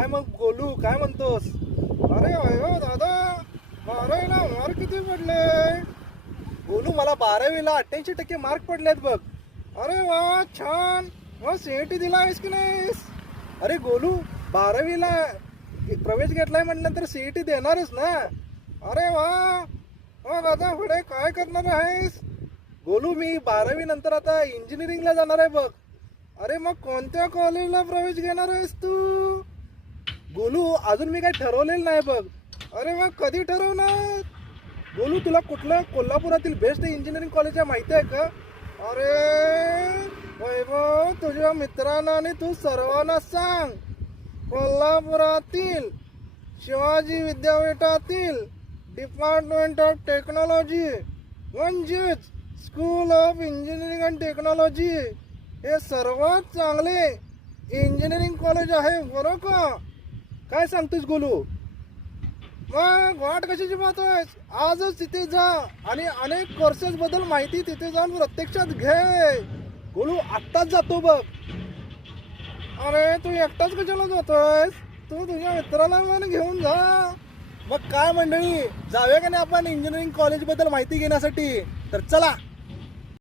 काय मग गोलू, काय म्हणतोस? अरे अयो दादा, 12वीला मार्क किती पडले? गोलू, मला 12वीला 88% मार्क पडलेत बघ. अरे वा, छान. मग सीईटी दिला आहेस की नाहीस? अरे गोलू, 12वीला प्रवेश घेतलाय म्हटल्यानंतर सीईटी देणारच ना. अरे वा. मग आता पुढे काय करणार आहेस? गोलू, मी 12वी नंतर आता इंजिनिअरिंगला जाणार आहे बघ. अरे मग कोणत्या कॉलेजला प्रवेश घेणार आहेस तू? गोलू, अजून मी काही ठरवलेलं नाही बघ. अरे मग कधी ठरवणार? गोलू, तुला कुठलं कोल्हापुरातील बेस्ट इंजिनिअरिंग कॉलेज आहे माहिती आहे का? अरे वैभव, तुझ्या मित्रांना आणि तू सर्वांना सांग, कोल्हापुरातील शिवाजी विद्यापीठातील डिपार्टमेंट ऑफ टेक्नॉलॉजी म्हणजेच school of engineering and technology हे सर्वात चांगले इंजिनिअरिंग कॉलेज आहे बरं का. काय सांगतोस गोलू? मग वाट कशाची पाहतोयस? आजच तिथे जा आणि अनेक कोर्सेस बद्दल माहिती तिथे जाऊन प्रत्यक्षात घे. गोलू, आत्ताच जातो बघ. अरे तू एकटाच कशाला जातोयस? तू तुझ्या मित्राला पण घेऊन जा. मग काय मंडळी, जाऊया का नाही आपण इंजिनिअरिंग कॉलेज बद्दल माहिती घेण्यासाठी? तर चला.